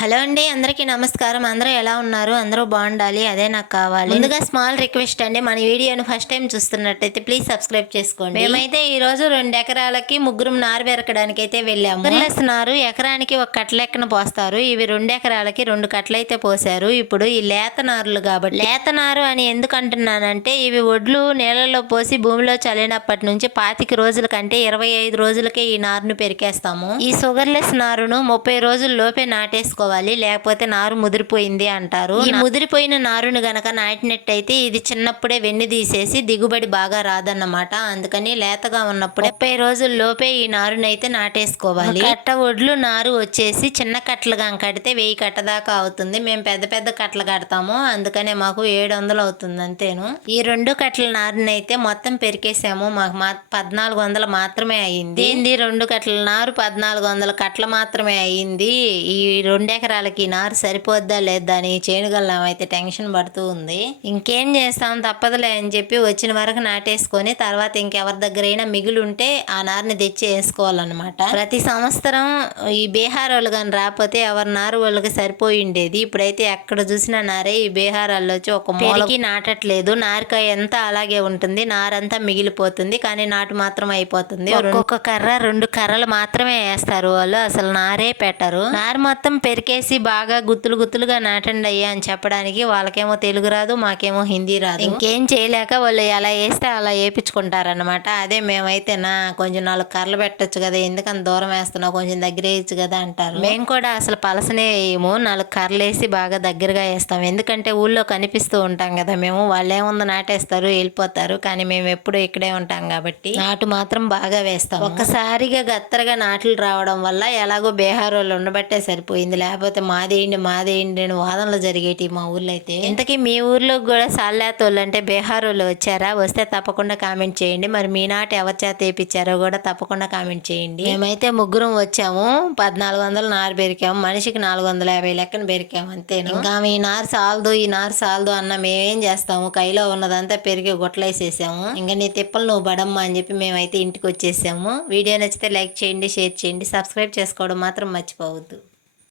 Hello అండి అందరికీ నమస్కారం. అందరూ ఎలా ఉన్నారు? అందరూ బాగుండాలి. అదే నాకు కావాలి. ముందుగా స్మాల్ రిక్వెస్ట్ అండి. మన వీడియోను ఫస్ట్ టైం చూస్తున్నట్టయితే ప్లీజ్ సబ్స్క్రైబ్ చేసుకోండి. మేమైతే ఈ రోజు రెండు ఎకరాలకి ముగ్గురం నారు పెరకడానికి అయితే వెళ్ళాము. బర్రెస్ నారు ఎకరానికి ఒక కట్ట లెక్కన పోస్తారు. ఇవి రెండు ఎకరాలకి రెండు కట్టలైతే పోసారు ఇప్పుడు ఈ లేత నారులు కాబట్టి. లేత నారు అని ఎందుకు అంటున్నానంటే ఇవి ఒడ్లు నీళ్ళలో పోసి భూమిలో చల్లినప్పటి నుంచి పాతిక రోజుల కంటే ఇరవై ఐదు రోజులకే ఈ నారును పెరికేస్తాము. ఈ షుగర్లెస్ నారును ముప్పై రోజుల లోపే నాటేసుకోవాలి. లేకపోతే నారు ముదిరిపోయింది అంటారు. ఈ ముదిరిపోయిన నారును గనక నాటినట్టయితే ఇది చిన్నప్పుడే వెన్ను తీసేసి దిగుబడి బాగా రాదన్నమాట. అందుకని లేతగా ఉన్నప్పుడే ముప్పై రోజుల లోపే ఈ నారునైతే నాటేసుకోవాలి. కట్ట ఒడ్లు నారు వచ్చేసి చిన్న కట్టలుగా కడితే వెయ్యి కట్ట దాకా అవుతుంది. మేము పెద్ద పెద్ద కట్టలు కడతాము. అందుకనే మాకు ఏడు వందలు అవుతుంది అంతేను. ఈ రెండు కట్టల నారునైతే మొత్తం పెరికేసాము. మాకు మా పద్నాలుగు వందలు మాత్రమే అయ్యింది ఏంది రెండు కట్టల నారు పద్నాలుగు వందల కట్టలు మాత్రమే అయ్యింది ఈ రెండు ఎకరాలకి నారు సరిపోద్దా లేదా అని చేనుగల్లం అయితే టెన్షన్ పడుతూ ఉంది. ఇంకేం చేస్తాం తప్పదులే అని చెప్పి వచ్చిన వరకు నాటేసుకొని తర్వాత ఇంకెవరి దగ్గరైనా మిగిలి ఉంటే ఆ నారుని తెచ్చి వేసుకోవాలన్నమాట. ప్రతి సంవత్సరం ఈ బీహార్ వాళ్ళు కానీ రాకపోతే ఎవరి నారు వాళ్ళకి సరిపోయి ఉండేది. ఇప్పుడైతే ఎక్కడ చూసినా నారే ఈ బీహారాల్లో వచ్చి ఒక మూలకి నాటట్లేదు. నారుకాయ ఎంత అలాగే ఉంటుంది. నారంతా మిగిలిపోతుంది. కానీ నాటు మాత్రం అయిపోతుంది. ఒక్కొక్క కర్ర రెండు కర్రలు మాత్రమే వేస్తారు వాళ్ళు. అసలు నారే పెట్టరు. నారు మొత్తం పెరికేసి బాగా గుత్తులు గుత్తులుగా నాటండి అయ్యా అని చెప్పడానికి వాళ్ళకేమో తెలుగు రాదు మాకేమో హిందీ రాదు. ఇంకేం చేయలేక వాళ్ళు ఎలా వేస్తే అలా వేయించుకుంటారనమాట అదే మేమైతే నా కొంచెం నాలుగు కర్రలు పెట్టొచ్చు కదా ఎందుకని దూరం వేస్తున్నావు కొంచెం దగ్గర వేయచ్చు కదా అంటారు. మేము కూడా అసలు పలసనే వేయము నాలుగు కర్రలు వేసి బాగా దగ్గరగా వేస్తాం. ఎందుకంటే ఊళ్ళో కనిపిస్తూ ఉంటాం కదా మేము వాళ్ళు ఏముందో నాటేస్తారు వెళ్ళిపోతారు కానీ మేము ఎప్పుడు ఇక్కడే ఉంటాం కాబట్టి నాటు మాత్రం బాగా వేస్తాం ఒక్కసారిగా గత్తరగా నాట్లు రావడం వల్ల ఎలాగో బీహార్ వాళ్ళు ఉండబట్టే సరిపోయింది. లేకపోతే మాదేయండి మాదేయండి అని వాదనలు జరిగేటి మా ఊర్లో అయితే ఇంతకీ మీ ఊర్లో కూడా సాల్లేత వాళ్ళు అంటే బీహార్ వాళ్ళు వచ్చారా? వస్తే తప్పకుండా కామెంట్ చేయండి. మరి మీ నాట ఎవరి చేత వేయించారో కూడా తప్పకుండా కామెంట్ చేయండి. మేమైతే ముగ్గురం వచ్చాము. పద్నాలుగు వందలు నారు పెరికాము మనిషికి నాలుగు వందల యాభై లెక్కన పెరికాము అంతేను. ఇంకా ఈ నారు సాలదు ఈ నారు సాలదు అన్న మేమేం చేస్తాము? కైలో ఉన్నదంతా పెరిగి గుట్టలేసేసాము ఇంకా నీ తిప్పలు నువ్వు పడమ్మా అని చెప్పి మేమైతే ఇంటికి వచ్చేసాము వీడియో నచ్చితే లైక్ చేయండి షేర్ చేయండి. సబ్స్క్రైబ్ చేసుకోవడం మాత్రం మర్చిపోవద్దు.